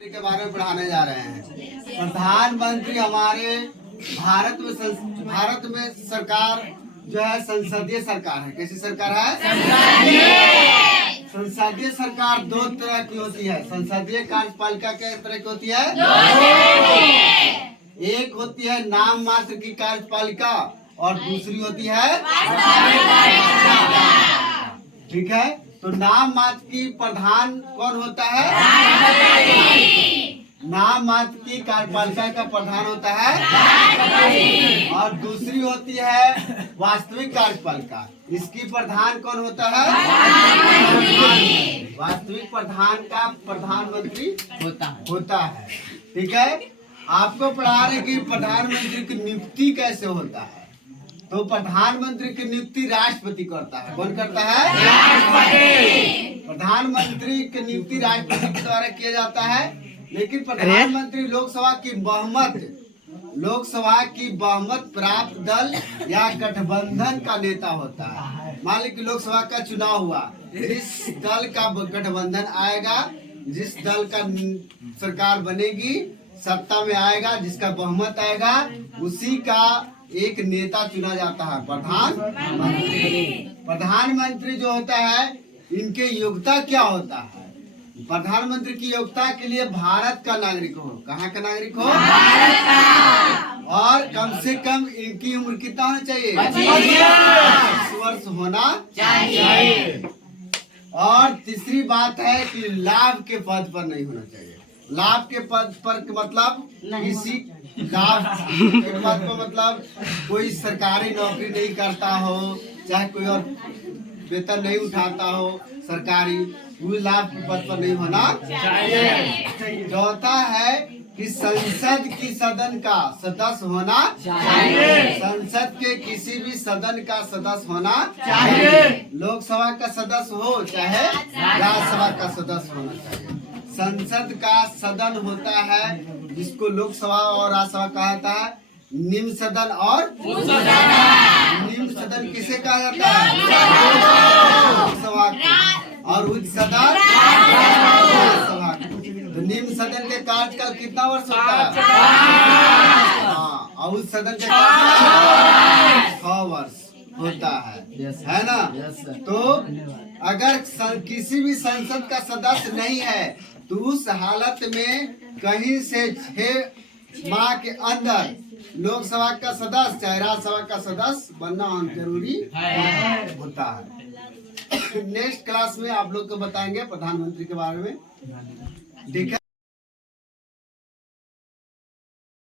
के बारे में पढ़ाने जा रहे हैं। प्रधानमंत्री हमारे भारत में सरकार जो है संसदीय सरकार है। कैसी सरकार है? संसदीय सरकार दो तरह की होती है। संसदीय कार्यपालिका किस तरह की होती है? एक होती है नाम मात्र की कार्यपालिका और दूसरी होती है। ठीक है, तो नाम मात्र की प्रधान कौन होता है? नाम मात्र की कार्यपालिका का प्रधान होता है और दूसरी होती है वास्तविक कार्यपालिका। इसकी प्रधान कौन होता है? वास्तविक प्रधान का प्रधानमंत्री होता है। ठीक है, आपको पढ़ा रहे कि प्रधानमंत्री की नियुक्ति कैसे होता है। तो प्रधानमंत्री की नियुक्ति राष्ट्रपति करता है। कौन करता है? राष्ट्रपति। प्रधानमंत्री की नियुक्ति राष्ट्रपति के द्वारा किया जाता है, लेकिन प्रधानमंत्री लोकसभा की बहुमत प्राप्त दल या गठबंधन का नेता होता है। मान लीजिए लोकसभा का चुनाव हुआ, जिस दल का गठबंधन आएगा, जिस दल का सरकार बनेगी, सत्ता में आएगा, जिसका बहुमत आएगा, उसी का एक नेता चुना जाता है प्रधानमंत्री। प्रधानमंत्री जो होता है, इनके योग्यता क्या होता है? प्रधानमंत्री की योग्यता के लिए भारत का नागरिक हो। कहाँ का नागरिक हो? भारत का। और कम से कम इनकी उम्र कितना होना चाहिए? 25 वर्ष होना चाहिए। और तीसरी बात है कि लाभ के पद पर नहीं होना चाहिए। लाभ के पद पर मतलब किसी लाभ के पद पर मतलब कोई सरकारी नौकरी नहीं करता हो, चाहे कोई और वेतन नहीं उठाता हो सरकारी, वो लाभ के पद पर नहीं होना चाहिए। चौथा है कि संसद की सदन का सदस्य होना चाहिए। संसद के किसी भी सदन का सदस्य होना चाहिए। लोकसभा का सदस्य हो चाहे राज्यसभा का सदस्य होना चाहिए। संसद का सदन होता है जिसको लोकसभा और राज्यसभा कहा जाता है निम्न सदन और उच्च सदन। निम्न सदन किसे कहा जाता है? लोकसभा को। और उच्च सदन राज्यसभा को। तो निम्न सदन के कार्यकाल कितना वर्ष होता है? हाँ, और उच्च सदन के 6 वर्ष होता है ना? तो अगर किसी भी संसद का सदस्य नहीं है तो उस हालत में कहीं से 6 माह के अंदर लोकसभा का सदस्य चाहे राज्यसभा का सदस्य बनना जरूरी होता है। नेक्स्ट क्लास में आप लोग को बताएंगे प्रधानमंत्री के बारे में। ठीक है।